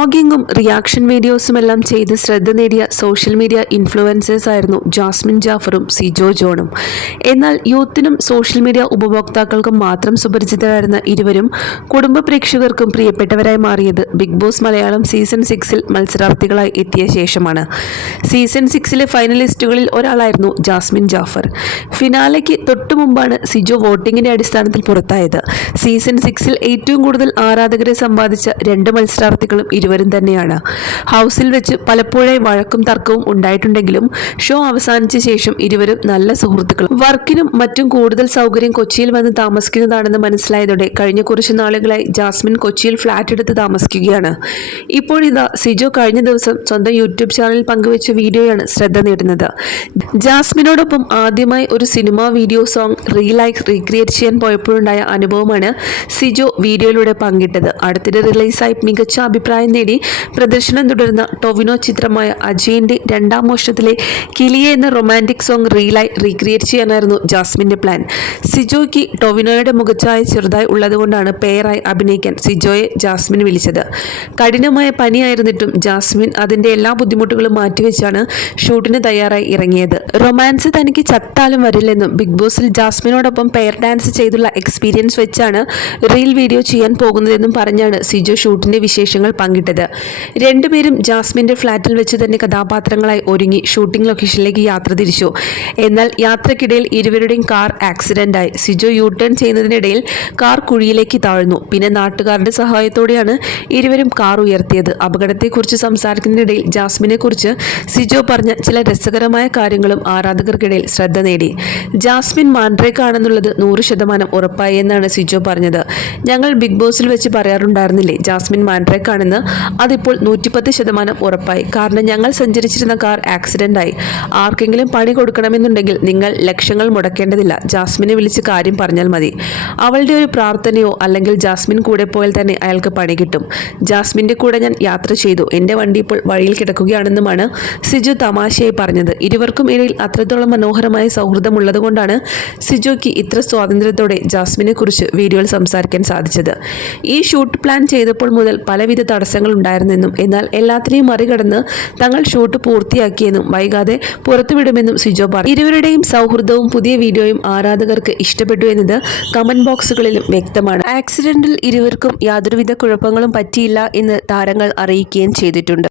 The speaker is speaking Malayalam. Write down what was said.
വ്ളോഗിങ്ങും റിയാക്ഷൻ വീഡിയോസുമെല്ലാം ചെയ്ത് ശ്രദ്ധ നേടിയ സോഷ്യൽ മീഡിയ ഇൻഫ്ലുവൻസേഴ്സ് ആയിരുന്നു ജാസ്മിൻ ജാഫറും സിജോ ജോണും. എന്നാൽ യൂത്തിനും സോഷ്യൽ മീഡിയ ഉപഭോക്താക്കൾക്കും മാത്രം സുപരിചിതരായിരുന്ന ഇരുവരും കുടുംബ പ്രേക്ഷകർക്കും പ്രിയപ്പെട്ടവരായി മാറിയത് ബിഗ് ബോസ് മലയാളം സീസൺ 6-ൽ മത്സരാർത്ഥികളായി എത്തിയ ശേഷമാണ്. സീസൺ 6-ലെ ഫൈനലിസ്റ്റുകളിൽ ഒരാളായിരുന്നു ജാസ്മിൻ ജാഫർ. ഫിനാലയ്ക്ക് തൊട്ടുമുമ്പാണ് സിജോ വോട്ടിങ്ങിന്റെ അടിസ്ഥാനത്തിൽ പുറത്തായത്. സീസൺ 6-ൽ ഏറ്റവും കൂടുതൽ ആരാധകരെ സമ്പാദിച്ച രണ്ട് മത്സരാർത്ഥികളും ഇരുവരും തന്നെയാണ്. ഹൗസിൽ വെച്ച് പലപ്പോഴായി വഴക്കും തർക്കവും ഉണ്ടായിട്ടുണ്ടെങ്കിലും ഷോ അവസാനിച്ച ശേഷം ഇരുവരും നല്ല സുഹൃത്തുക്കളും. വർക്കിനും മറ്റും കൂടുതൽ സൗകര്യം കൊച്ചിയിൽ വന്ന് താമസിക്കുന്നതാണെന്ന് മനസ്സിലായതോടെ കഴിഞ്ഞ കുറച്ച് നാളുകളായി ജാസ്മിൻ കൊച്ചിയിൽ ഫ്ലാറ്റ് എടുത്ത് താമസിക്കുകയാണ്. ഇപ്പോഴിതാ സിജോ കഴിഞ്ഞ ദിവസം സ്വന്തം യൂട്യൂബ് ചാനലിൽ പങ്കുവെച്ച വീഡിയോയാണ് ശ്രദ്ധ നേടുന്നത്. ജാസ്മിനോടൊപ്പം ആദ്യമായി ഒരു സിനിമാ വീഡിയോ സോങ് റീലായി റീക്രിയേറ്റ് ചെയ്യാൻ പോയപ്പോഴുണ്ടായ അനുഭവമാണ് സിജോ വീഡിയോയിലൂടെ പങ്കിട്ടത്. അടുത്തിടെ റിലീസായി മികച്ച അഭിപ്രായം നേടി പ്രദർശനം തുടരുന്ന ടൊവിനോ ചിത്രമായ അജയന്റെ രണ്ടാം മോഷണത്തിലെ കിളിയെ എന്ന റൊമാൻറ്റിക് സോങ് റീലായി റീക്രിയേറ്റ് ചെയ്യാനായിരുന്നു ജാസ്മിന്റെ പ്ലാൻ. സിജോയ്ക്ക് ടൊവിനോയുടെ മുഖച്ഛായ ചെറുതായി ഉള്ളതുകൊണ്ടാണ് പെയറായി അഭിനയിക്കാൻ സിജോയെ ജാസ്മിൻ വിളിച്ചത്. കഠിനമായ പനിയായിരുന്നിട്ടും ജാസ്മിൻ അതിന്റെ എല്ലാ ബുദ്ധിമുട്ടുകളും മാറ്റിവെച്ചാണ് ഷൂട്ടിന് തയ്യാറായി ഇറങ്ങിയത്. റൊമാൻസ് തനിക്ക് ചത്താലും വരില്ലെന്നും ബിഗ് ബോസിൽ ജാസ്മിനോടൊപ്പം പെയർ ഡാൻസ് ചെയ്തുള്ള എക്സ്പീരിയൻസ് വെച്ചാണ് റീൽ വീഡിയോ ചെയ്യാൻ പോകുന്നതെന്നും പറഞ്ഞാണ് സിജോ ഷൂട്ടിന്റെ വിശേഷങ്ങൾ പങ്കിട്ടത്. രണ്ടുപേരും ജാസ്മിന്റെ ഫ്ളാറ്റിൽ വെച്ച് തന്നെ കഥാപാത്രങ്ങളായി ഒരുങ്ങി ഷൂട്ടിംഗ് ലൊക്കേഷനിലേക്ക് യാത്ര തിരിച്ചു. എന്നാൽ യാത്രക്കിടയിൽ ഇരുവരുടെയും കാർ ആക്സിഡന്റായി. സിജോ യു ടേൺ ചെയ്യുന്നതിനിടയിൽ കാർ കുഴിയിലേക്ക് താഴ്ന്നു. പിന്നെ നാട്ടുകാരുടെ സഹായത്തോടെയാണ് ഇരുവരും കാർ ഉയർത്തിയത്. അപകടത്തെക്കുറിച്ച് സംസാരിക്കുന്നതിനിടയിൽ ജാസ്മിനെ കുറിച്ച് സിജോ പറഞ്ഞ ചില രസകരമായ കാര്യങ്ങളും ആരാധകർക്കിടയിൽ ശ്രദ്ധ നേടി. ജാസ്മിൻ മാൻഡ്രേക്കാണെന്നുള്ളത് 100% ഉറപ്പായി എന്നാണ് സിജോ പറഞ്ഞത്. ഞങ്ങൾ ബിഗ് ബോസിൽ വെച്ച് പറയാറുണ്ടായിരുന്നില്ലേ ജാസ്മിൻ മാൻഡ്രേക്കാണെന്ന്, അതിപ്പോൾ 110% ഉറപ്പായി. കാരണം ഞങ്ങൾ സഞ്ചരിച്ചിരുന്ന കാർ ആക്സിഡന്റായി. ആർക്കെങ്കിലും പണി കൊടുക്കണമെന്നുണ്ടെങ്കിൽ നിങ്ങൾ ലക്ഷങ്ങൾ മുടക്കേണ്ടതില്ല. ജാസ്മിനെ വിളിച്ച് കാര്യം പറഞ്ഞാൽ മതി. അവളുടെ ഒരു പ്രാർത്ഥനയോ അല്ലെങ്കിൽ ജാസ്മിൻ കൂടെ പോയാൽ തന്നെ അയാൾക്ക് പണി കിട്ടും. ജാസ്മിന്റെ കൂടെ ഞാൻ യാത്ര ചെയ്തു. എൻ്റെ വണ്ടി ഇപ്പോൾ വഴിയിൽ കിടക്കുകയാണെന്നുമാണ് സിജു തമാശയായി പറഞ്ഞത്. ഇരുവർക്കും ഇടയിൽ അത്രത്തോളം മനോഹരമായ സൗഹൃദമുള്ളതുകൊണ്ടാണ് സിജോയ്ക്ക് ഇത്ര സ്വാതന്ത്ര്യത്തോടെ ജാസ്മിനെ കുറിച്ച് വീഡിയോയിൽ സംസാരിക്കാൻ സാധിച്ചത്. ഈ ഷൂട്ട് പ്ലാൻ ചെയ്തപ്പോൾ മുതൽ പലവിധ തടസ്സങ്ങൾ ഉണ്ടായിരുന്നെന്നും എന്നാൽ എല്ലാത്തിനെയും മറികടന്ന് തങ്ങൾ ഷൂട്ട് പൂർത്തിയാക്കിയെന്നും വൈകാതെ പുറത്തുവിടുമെന്നും സിജോ പറഞ്ഞു. ഇരുവരുടെയും സൗഹൃദവും പുതിയ വീഡിയോയും ആരാധകർക്ക് ഇഷ്ടപ്പെട്ടു എന്നത് കമന്റ് ബോക്സുകളിലും വ്യക്തമാണ്. ആക്സിഡന്റിൽ ഇരുവർക്കും യാതൊരുവിധ കുഴപ്പങ്ങളും പറ്റിയില്ല എന്ന് താരങ്ങൾ അറിയിക്കുകയും ചെയ്തിട്ടുണ്ട്.